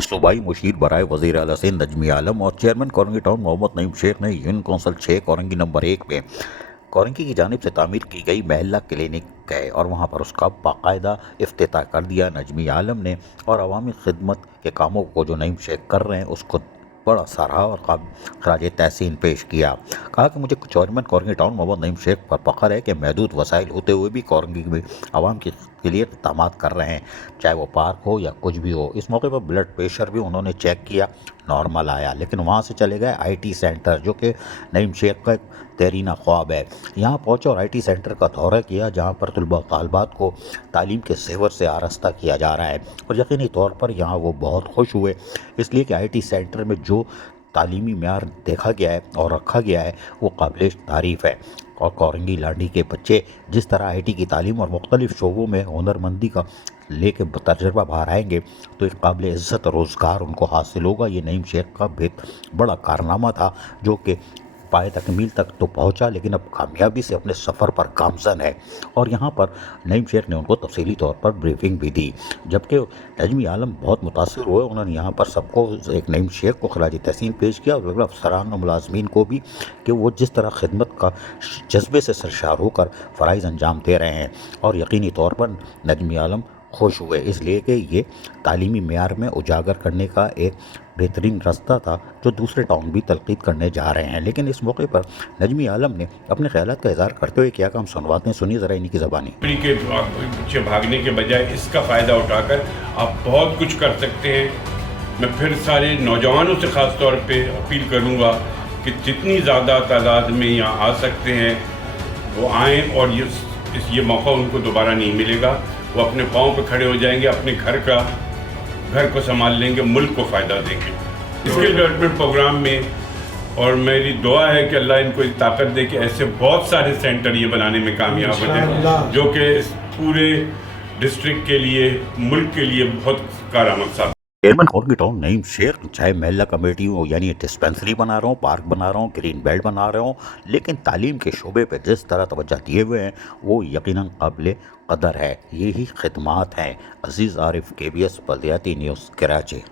सूबाई मुशीर बराए वज़ीर आला सिंध नजमी आलम और चेयरमैन कोरंगी टाउन मोहम्मद नईम शेख ने यूनियन कौंसिल 6 कोरंगी नंबर 1 में कोरंगी की जानिब से तामीर की गई महल्ला क्लिनिक गए और वहाँ पर उसका बाकायदा इफ्तिताह कर दिया। नजमी आलम ने और अवामी खिदमत के कामों को जो नईम शेख कर रहे हैं उसको बड़ा सराहा और खराज तहसीन पेश किया। कहा कि मुझे चेयरमैन कोरंगी टाउन मोहम्मद नईम शेख पर फख्र है कि महदूद वसाइल होते हुए भी कोरंगी में आवाम के लिए इक़दाम कर रहे हैं, चाहे वो पार्क हो या कुछ भी हो। इस मौके पर ब्लड प्रेशर भी उन्होंने चेक किया, नॉर्मल आया, लेकिन वहाँ से चले गए IT सेंटर जो कि नईम शेख का एक देरीना ख्वाब है। यहाँ पहुँचे और IT सेंटर का दौरा किया जहाँ पर तलबा और तालिबात को तालीम के सेवर से आरास्ता किया जा रहा है और यकीनी तौर पर यहाँ वो बहुत खुश हुए, इसलिए कि IT सेंटर में जो तालीमी म्यार देखा गया है और रखा गया है वो काबिल तारीफ़ है। और कोरंगी लाडी के बच्चे जिस तरह IT की तालीम और मुख्तलिफ़ शोबों में हुनरमंदी का लेके तजर्बा बाहर आएंगे तो एक काबिल इज़्ज़त रोज़गार उनको हासिल होगा। ये नईम शेख का बड़ा कारनामा था जो कि पाए तकमील तक तो पहुंचा, लेकिन अब कामयाबी से अपने सफ़र पर गामज़न है। और यहाँ पर नईम शेख ने उनको तफसीली तौर पर ब्रीफिंग भी दी, जबकि नजमी आलम बहुत मुतासिर हुए। उन्होंने यहाँ पर सबको एक नईम शेख को खराज तहसीन पेश किया और अफसरान और मुलाजमीन को भी कि वो जिस तरह खिदमत का जज्बे से सरशार होकर फ़राइज़ अंजाम दे रहे हैं। और यकीनी तौर पर नजमी आलम खुश हुए, इसलिए कि ये तालीमी मेयार में उजागर करने का एक बेहतरीन रास्ता था जो दूसरे टाउन भी तलक़ीद करने जा रहे हैं। लेकिन इस मौके पर नजमी आलम ने अपने ख्यालात का इज़हार करते हुए क्या काम सुनवाते हैं, सुनिए ज़रा इन्हीं की ज़बानी। के पीछे भागने के बजाय इसका फ़ायदा उठाकर आप बहुत कुछ कर सकते हैं। मैं फिर सारे नौजवानों से ख़ास तौर पे अपील करूँगा कि जितनी ज़्यादा तादाद में यहाँ आ सकते हैं वो आएँ और ये मौका उनको दोबारा नहीं मिलेगा। वो अपने पाँव पे खड़े हो जाएंगे, अपने घर को संभाल लेंगे, मुल्क को फ़ायदा देंगे। स्किल डेवलपमेंट प्रोग्राम में और मेरी दुआ है कि अल्लाह इनको ताकत दे कि ऐसे बहुत सारे सेंटर ये बनाने में कामयाब हो जाए जो कि पूरे डिस्ट्रिक्ट के लिए, मुल्क के लिए बहुत कारआमद साबित। चेयरमैन कोरंगी टाउन नईम शेख चाहे महल्ला कमेटी हो, यानी डिस्पेंसरी बना रहा हूँ, पार्क बना रहा हूँ, ग्रीन बेल्ट बना रहा हूँ, लेकिन तालीम के शोबे पे जिस तरह तवज्जो दिए हुए हैं वो यकीनन काबिल कदर है। यही खिदमात हैं। अजीज़ आरिफ, KBS बल्दियाती न्यूज़, कराची।